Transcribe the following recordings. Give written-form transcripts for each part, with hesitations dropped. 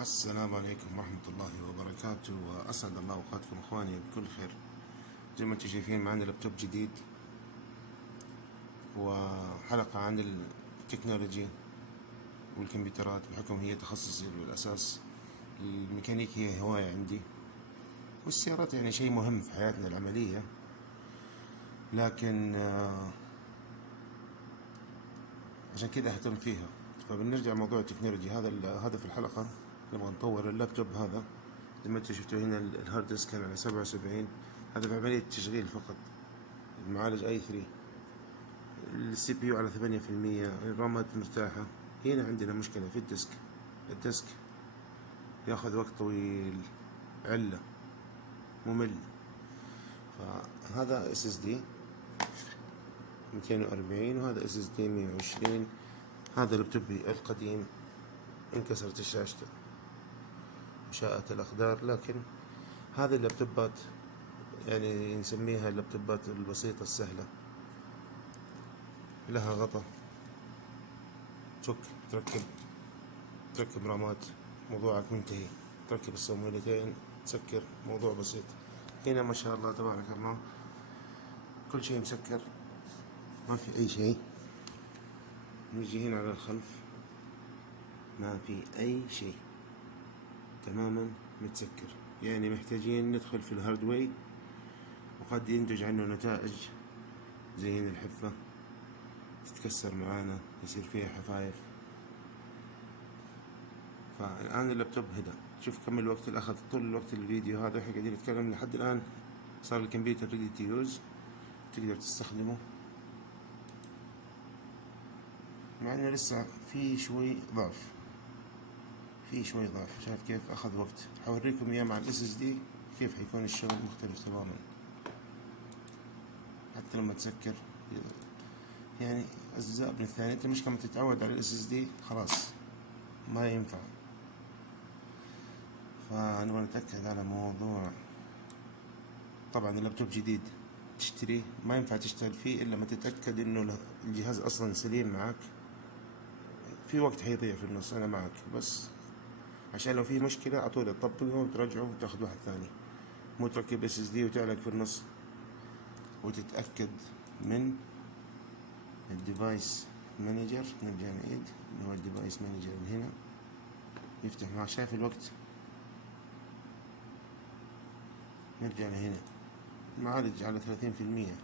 السلام عليكم ورحمة الله وبركاته، وأسعد الله أوقاتكم إخواني بكل خير. زي ما انتم شايفين معنا لابتوب جديد وحلقة عن التكنولوجي والكمبيوترات، بحكم هي تخصصي بالأساس. الميكانيك هي هواية عندي، والسيارات يعني شيء مهم في حياتنا العملية، لكن عشان كده أهتم فيها. فبنرجع موضوع التكنولوجي، هذا هدف الحلقة. نبغى نطور اللابتوب هذا. زي ما انتم شفتوا هنا الهارد ديسك كان على 77، هذا بعملية تشغيل فقط. المعالج i3، السي بي يو على 8%، الرامات مرتاحة. هنا عندنا مشكلة في الديسك ياخذ وقت طويل، علة، ممل. فهذا اس اس دي 240 وهذا اس اس دي 120. هذا اللابتوب القديم انكسرت شاشته وشاءت الأقدار، لكن هذه اللابتوبات يعني نسميها اللابتوبات البسيطة السهلة، لها غطا، تركب رامات، موضوعك منتهي. تركب الصامولتين، تسكر، موضوع بسيط. هنا ما شاء الله تبارك الله كل شيء مسكر، ما في أي شيء. نجي هنا على الخلف، ما في أي شيء، تماما متسكر. يعني محتاجين ندخل في الهاردواي، وقد ينتج عنه نتائج زي هنا الحفة تتكسر معانا، يصير فيها حفايف. فالآن اللابتوب هدا، شوف كم الوقت اللي أخذ طول الوقت الفيديو هذا وإحنا قاعدين نتكلم. لحد الآن صار الكمبيوتر ريدي تو يوز، تقدر تستخدمه، مع إنه لسه في شوي ضعف. شايف كيف أخذ وقت؟ حوريكم إياه مع الاس اس دي كيف حيكون الشغل مختلف تماما. حتى لما تسكر يعني أجزاء من الثانية، أنت مش كما تتعود على الاس اس دي خلاص ما ينفع. فنبغى نتأكد على موضوع. طبعا اللابتوب جديد تشتريه ما ينفع تشتغل فيه إلا ما تتأكد إنه الجهاز أصلا سليم معك. في وقت حيضيع في النص، أنا معك، بس عشان لو في مشكلة على طول تطبقه وترجعه وتاخذ واحد ثاني، مو تركب اس اس دي وتعلق في النص. وتتأكد من الديفايس مانجر. نرجع نعيد اللي هو الديفايس مانجر من هنا، يفتح معك. شايف الوقت؟ نرجع لهنا، المعالج على 30%.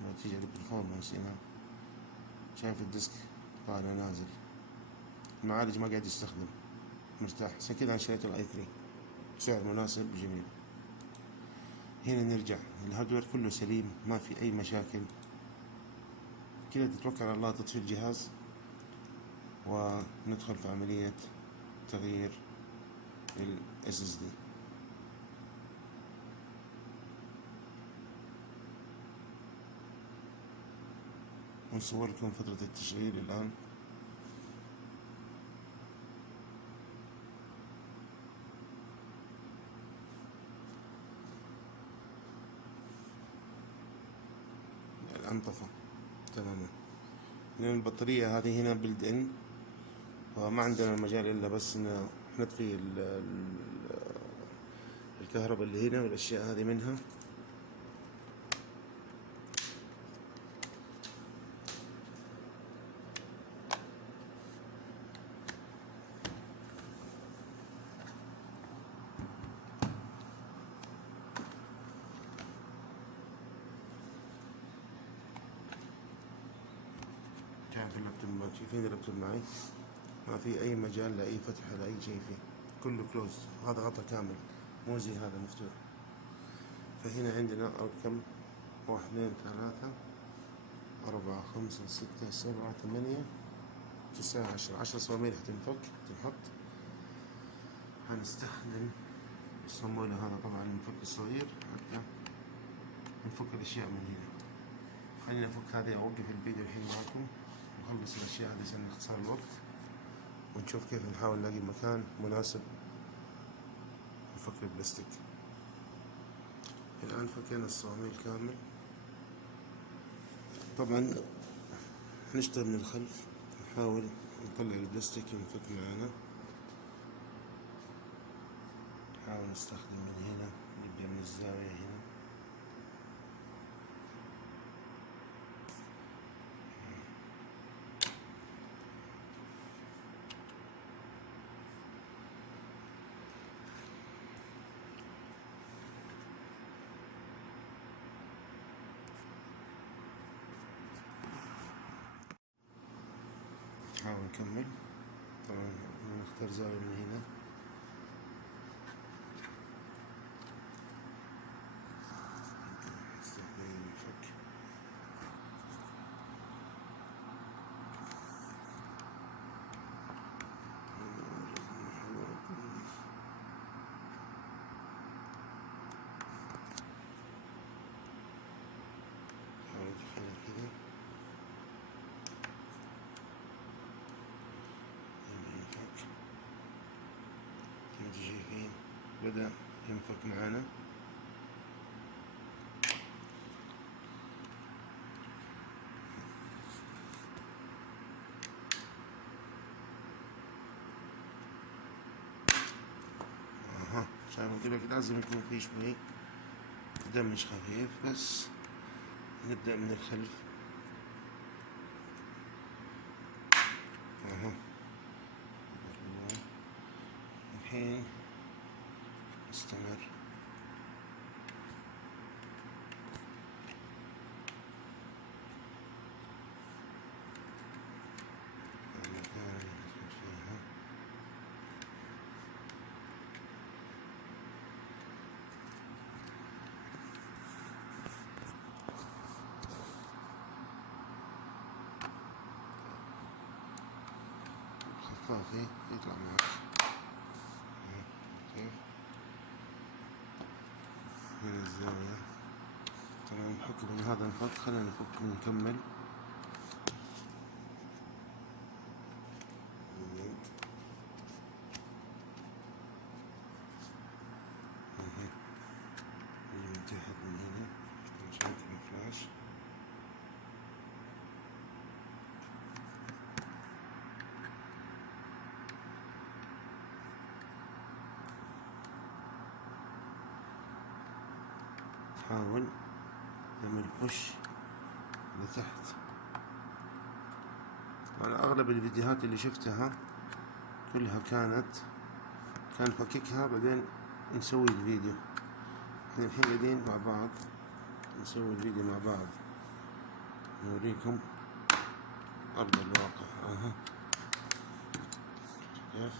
لما تيجي البرفورمانس هنا، شايف الديسك طالع نازل، المعالج ما قاعد يستخدم، مرتاح. عشان كذا أنا شريت الاي 3، سعر مناسب جميل. هنا نرجع، الهاردوير كله سليم، ما في أي مشاكل. كذا تتوكل على الله، تطفي الجهاز وندخل في عملية تغيير ال SSD. ونصور لكم فترة التشغيل الآن. الآن طفى تماما، لأن البطارية هذه هنا بلد إن، فما عندنا مجال إلا بس نطفي الكهرباء اللي هنا والأشياء هذه منها. شايف اللابتوب؟ شايفين اللابتوب معي؟ ما في أي مجال لأي فتح لأي شيء فيه، كله كلوز. هذا غطا كامل، مو زي هذا مفتوح. فهنا عندنا أرقام 1 2 3 4 5 6 7 8 9 10 صواميل تنحط. هنستخدم الصامولة هذا طبعا المفك الصغير حتى نفك الأشياء من هنا. خلينا نفك هذه، أوقف الفيديو الحين معكم ونخلص الأشياء هذه عشان نختصر الوقت، ونشوف كيف نحاول نلاقي مكان مناسب نفك البلاستيك. الآن فكينا الصواميل كامل. طبعا نشتغل من الخلف، نحاول نطلع البلاستيك ينفك معنا. نحاول نستخدم من هنا، نبدأ من الزاوية هنا. نحاول نكمل. طبعا نختار زاوية من هنا. نستخدم المفك. نحاول ندخلها كده. ينفك. زي ما انتم شايفين بدأ ينفك معانا. شايفوا كده لازم يكون في شوي دم مش خفيف. بس نبدأ من الخلف. الحين نستمر. خفافي يطلع معك كيف من الزاوية. طبعا بحكم من هذا انفك، خلينا نفك ونكمل. من تحت من هنا عشان الفلاش. حاول تعمل بوش لتحت. وأنا أغلب الفيديوهات اللي شفتها كلها كان فككها بعدين نسوي الفيديو. احنا الحين قاعدين مع بعض نسوي الفيديو مع بعض، نوريكم أرض الواقع. كيف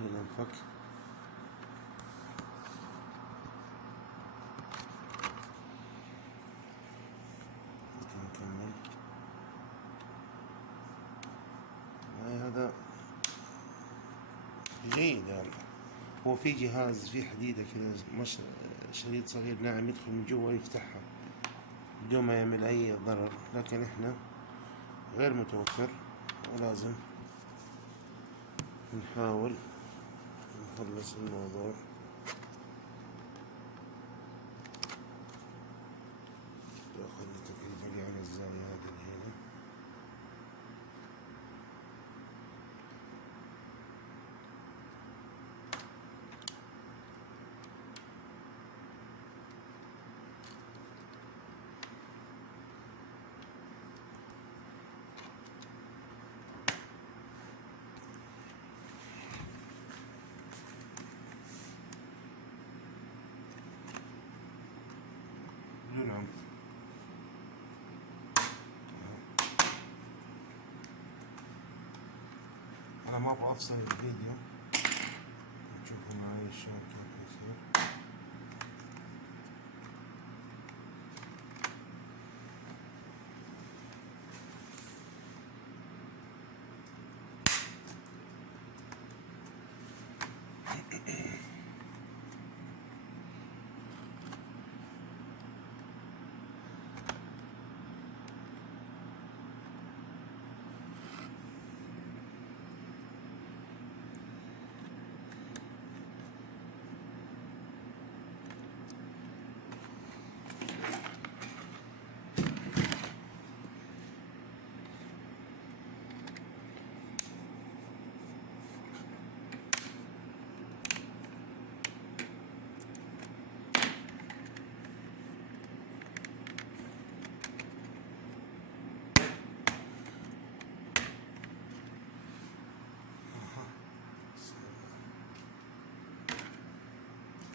هنا نفك. نكمل. هذا جيد. يعني هو في جهاز، في حديدة كذا، مش شريط صغير ناعم يدخل من جوا يفتحها بدون ما يعمل أي ضرر، لكن إحنا غير متوفر ولازم نحاول نخلص الموضوع. خلي تقريبا على الزاوية هذه هنا. بدون عنف. أنا ما أبغى أفصل الفيديو، تشوفوا معي شلون كيف يصير.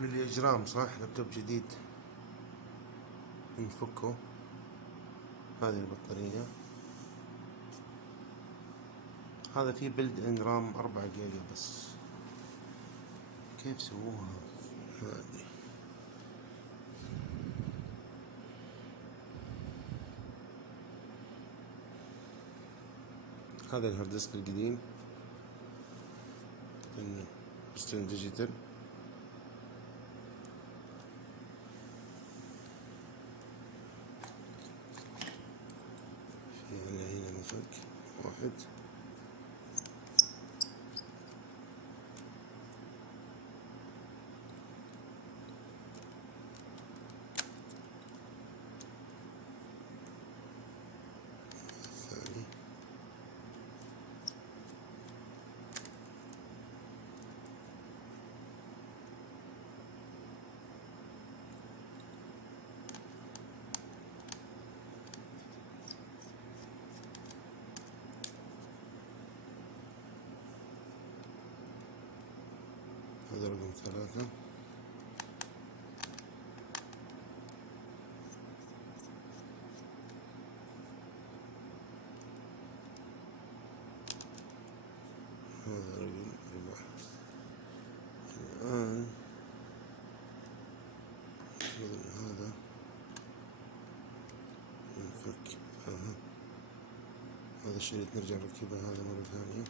بالإجرام صح، لابتوب جديد نفكه. هذه البطارية، هذا فيه بلد ان رام 4 جيجا بس. كيف سووها هذه؟ هذا الهارد ديسك القديم من وسترن ديجيتال. في هنا مفك واحد. ثاني. هذا رقم 3. هذا رقم 4. الآن هذا نفك. هذا الشريط نرجع نركبه هذا مرة ثانية.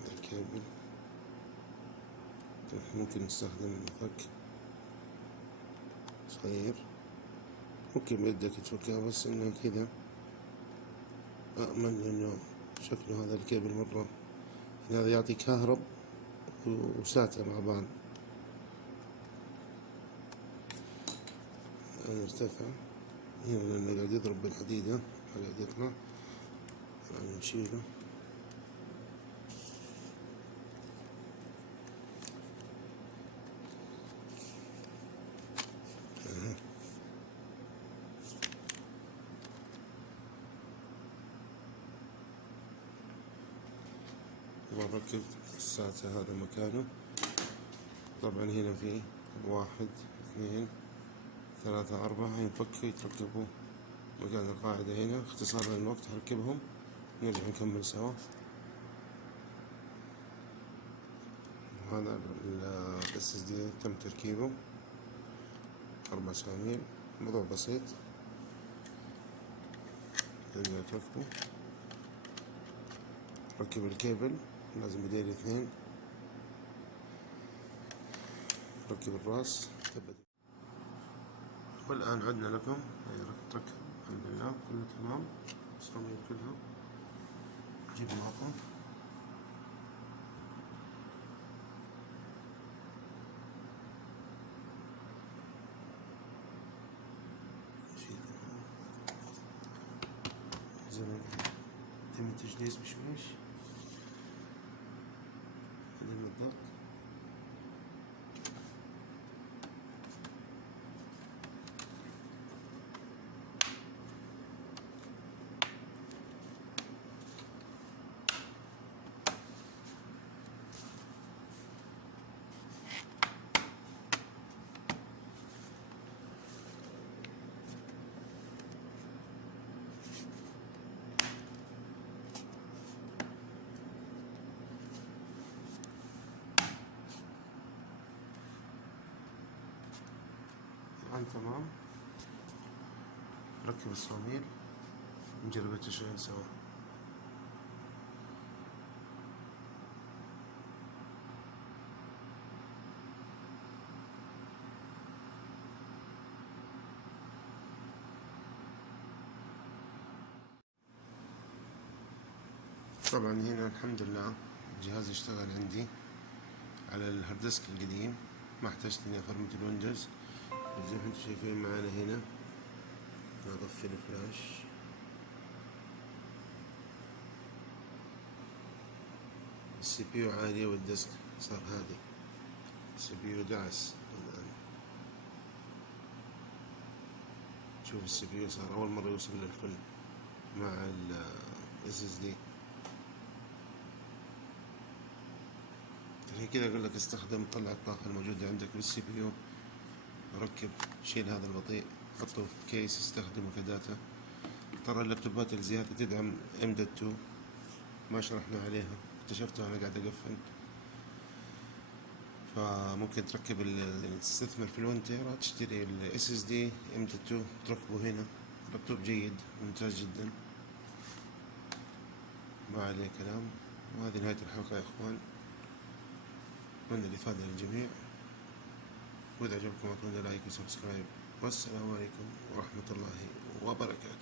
هذا الكابل ممكن نستخدم مفك صغير، ممكن بيدك تفكها بس انه كذا أأمن، لأنه شكله هذا الكيبل مرة هذا يعطي كهرب وساتة مع بعض. الآن ارتفع هنا لأنه قاعد يضرب بالحديدة قاعد يطلع. الآن نشيله. وركب الساتة هذا مكانه. طبعا هنا في 1 2 3 4 ينفك يتركبوا مكان القاعدة هنا. اختصارا للوقت هركبهم نرجع نكمل سوا. هذا ال SSD تم تركيبه 4 ثواني، موضوع بسيط. تقدر تركبه. ركب الكيبل لازم يدير 2. ركب الراس ثبت. والآن عدنا لكم ركب الحمد لله كله تمام. الصواميل كلها جيب معكم. زي ما يتم التجليس بشويش بعدين الضغط. الآن تمام. ركب الصواميل نجرب التشغيل سوا. طبعا هنا الحمد لله الجهاز اشتغل عندي على الهارد ديسك القديم، ما احتجت اني افرمت الويندوز. زي ما انتم شايفين معانا هنا نطفي الفلاش. السي بي يو عالي والديسك صار هادي. السي بي يو دعس الآن. شوف السي بي يو صار أول مرة يوصل للكل مع ال SSD. عشان كذا أقول لك استخدم، طلع الطاقة الموجودة عندك بالسي بي يو، ركب، شيل هذا البطيء، حطه في كيس استخدمه كداتا. ترى اللابتوبات الزيادة تدعم M.2 ما شرحنا عليها، اكتشفتها أنا قاعد أقفل. فممكن تركب تستثمر في ال1 تيرا، تشتري ال SSD M.2 تركبه هنا. لابتوب جيد ممتاز جدا، ما عليه كلام. وهذه نهاية الحلقة يا إخوان، أتمنى الإفادة للجميع، وإذا عجبكم أتمنى لايك وسبسكرايب، والسلام عليكم ورحمة الله وبركاته.